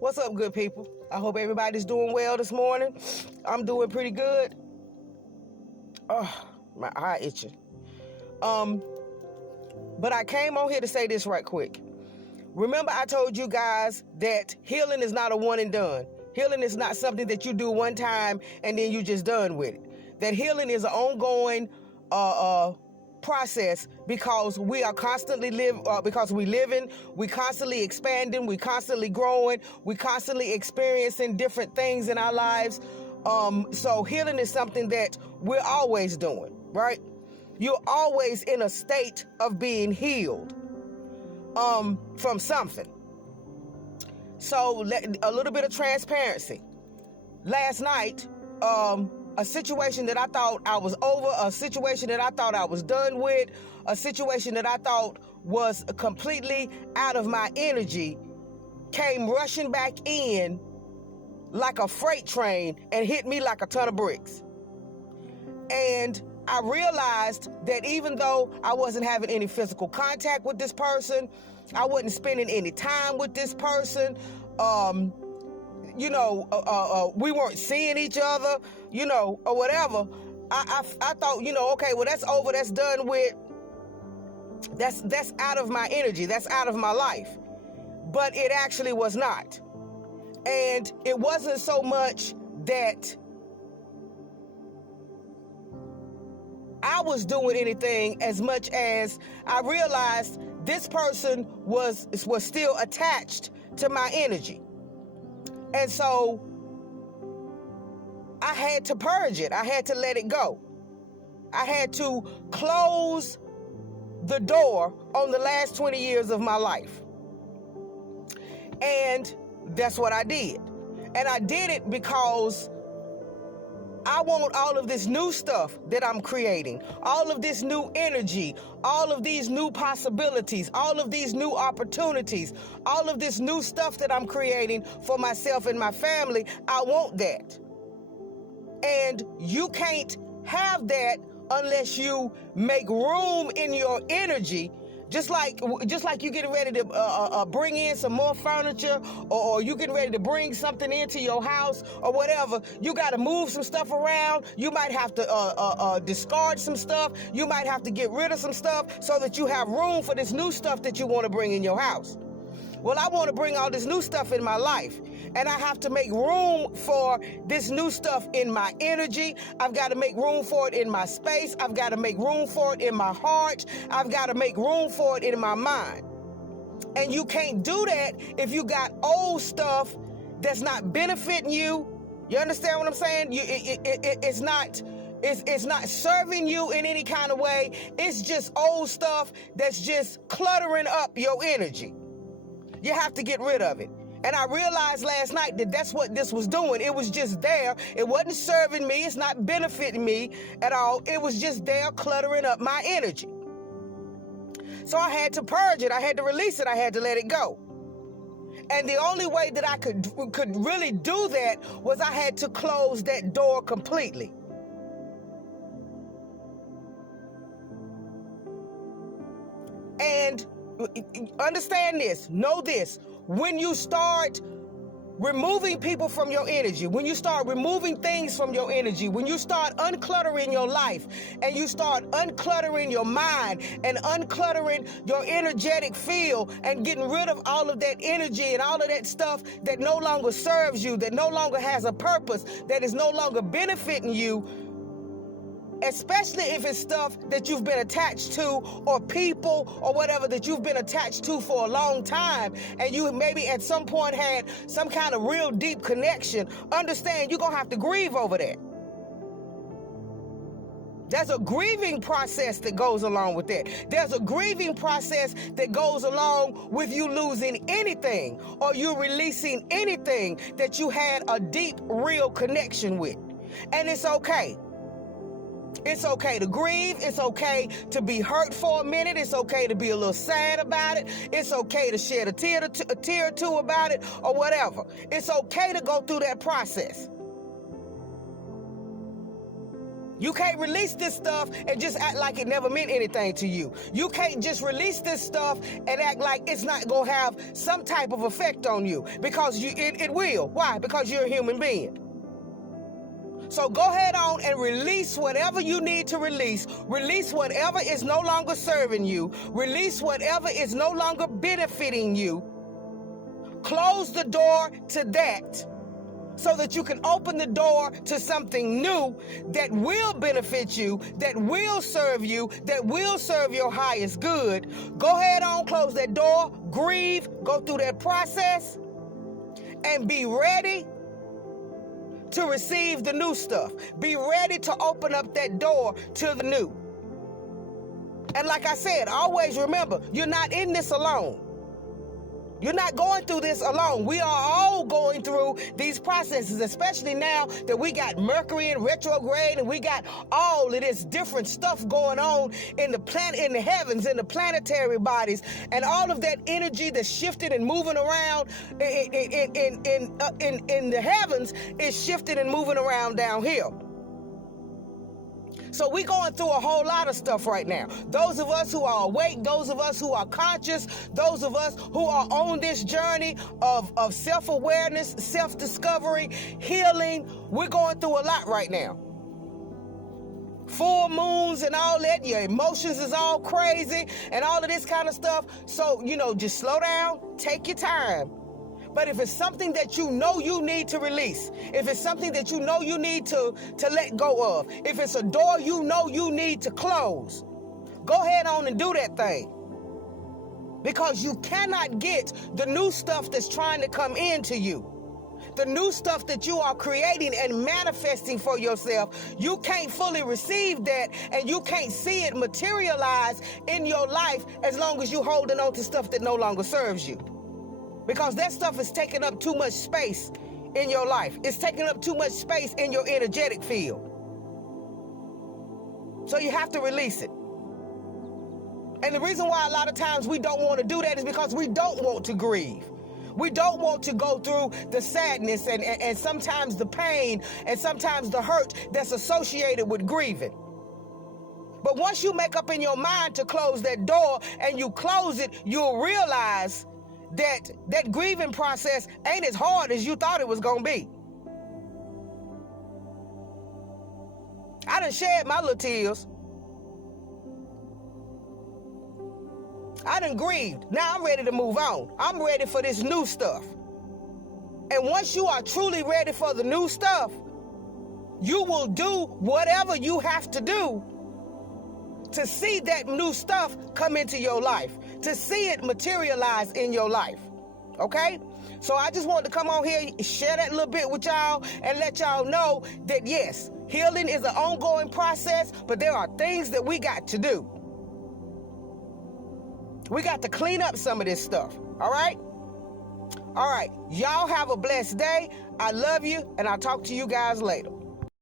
What's up, good people? I hope everybody's doing well this morning. I'm doing pretty good. Oh, my eye itching. But I came on here to say this right quick. Remember, I told you guys that healing is not a one and done. Healing is not something that you do one time and then you just done with it. That healing is an ongoing process because we are constantly we constantly expanding, we constantly growing, we constantly experiencing different things in our lives. So healing is something that we're always doing, right? You're always in a state of being healed from something. So a little bit of transparency. Last night, a situation that I thought I was over, a situation that I thought I was done with, a situation that I thought was completely out of my energy, came rushing back in like a freight train and hit me like a ton of bricks. And I realized that even though I wasn't having any physical contact with this person, I wasn't spending any time with this person, we weren't seeing each other, or whatever. I thought, okay, well, that's over, that's done with, that's out of my energy, that's out of my life. But it actually was not. And it wasn't so much that I was doing anything as much as I realized this person was still attached to my energy. And so I had to purge it. I had to let it go. I had to close the door on the last 20 years of my life. And that's what I did. And I did it because I want all of this new stuff that I'm creating, all of this new energy, all of these new possibilities, all of these new opportunities, all of this new stuff that I'm creating for myself and my family. I want that. And you can't have that unless you make room in your energy. Just like you getting ready to bring in some more furniture, or you getting ready to bring something into your house or whatever, you got to move some stuff around. You might have to discard some stuff. You might have to get rid of some stuff so that you have room for this new stuff that you want to bring in your house. Well, I want to bring all this new stuff in my life, and I have to make room for this new stuff in my energy. I've got to make room for it in my space. I've got to make room for it in my heart. I've got to make room for it in my mind. And you can't do that if you got old stuff that's not benefiting you. You understand what I'm saying? It's not serving you in any kind of way. It's just old stuff that's just cluttering up your energy. You have to get rid of it. And I realized last night that that's what this was doing. It was just there. It wasn't serving me. It's not benefiting me at all. It was just there cluttering up my energy. So I had to purge it. I had to release it. I had to let it go. And the only way that I could really do that was I had to close that door completely. And understand this, know this, when you start removing people from your energy, when you start removing things from your energy, when you start uncluttering your life and you start uncluttering your mind and uncluttering your energetic field and getting rid of all of that energy and all of that stuff that no longer serves you, that no longer has a purpose, that is no longer benefiting you, especially if it's stuff that you've been attached to, or people or whatever that you've been attached to for a long time, and you maybe at some point had some kind of real deep connection, understand you're going to have to grieve over that. There's a grieving process that goes along with that. There's a grieving process that goes along with you losing anything or you releasing anything that you had a deep, real connection with. And it's okay. It's okay to grieve. It's okay to be hurt for a minute. It's okay to be a little sad about it. It's okay to shed a tear or two about it, or whatever. It's okay to go through that process. You can't release this stuff and just act like it never meant anything to you. You can't just release this stuff and act like it's not going to have some type of effect on you, because it will. Why? Because you're a human being. So go ahead on and release whatever you need to release. Release whatever is no longer serving you. Release whatever is no longer benefiting you. Close the door to that, so that you can open the door to something new that will benefit you, that will serve you, that will serve your highest good. Go ahead on, close that door, grieve, go through that process, and be ready to receive the new stuff. Be ready to open up that door to the new. And like I said, always remember, you're not in this alone. You're not going through this alone. We are all going through these processes, especially now that we got Mercury in retrograde and we got all of this different stuff going on in the planet, in the heavens, in the planetary bodies, and all of that energy that's shifting and moving around in the heavens is shifting and moving around down here. So we're going through a whole lot of stuff right now. Those of us who are awake, those of us who are conscious, those of us who are on this journey of self-awareness, self-discovery, healing, we're going through a lot right now. Full moons and all that, your emotions is all crazy and all of this kind of stuff. So, just slow down, take your time. But if it's something that you know you need to release, if it's something that you know you need to let go of, if it's a door you know you need to close, go ahead on and do that thing. Because you cannot get the new stuff that's trying to come into you. The new stuff that you are creating and manifesting for yourself, you can't fully receive that, and you can't see it materialize in your life as long as you're holding on to stuff that no longer serves you. Because that stuff is taking up too much space in your life. It's taking up too much space in your energetic field. So you have to release it. And the reason why a lot of times we don't want to do that is because we don't want to grieve. We don't want to go through the sadness and sometimes the pain and sometimes the hurt that's associated with grieving. But once you make up in your mind to close that door and you close it, you'll realize that grieving process ain't as hard as you thought it was gonna be. I done shed my little tears. I done grieved. Now I'm ready to move on. I'm ready for this new stuff. And once you are truly ready for the new stuff, you will do whatever you have to do to see that new stuff come into your life, to see it materialize in your life. Okay? So I just wanted to come on here, share that little bit with y'all, and let y'all know that yes, healing is an ongoing process, but there are things that we got to do. We got to clean up some of this stuff. All right? All right. Y'all have a blessed day. I love you, and I'll talk to you guys later.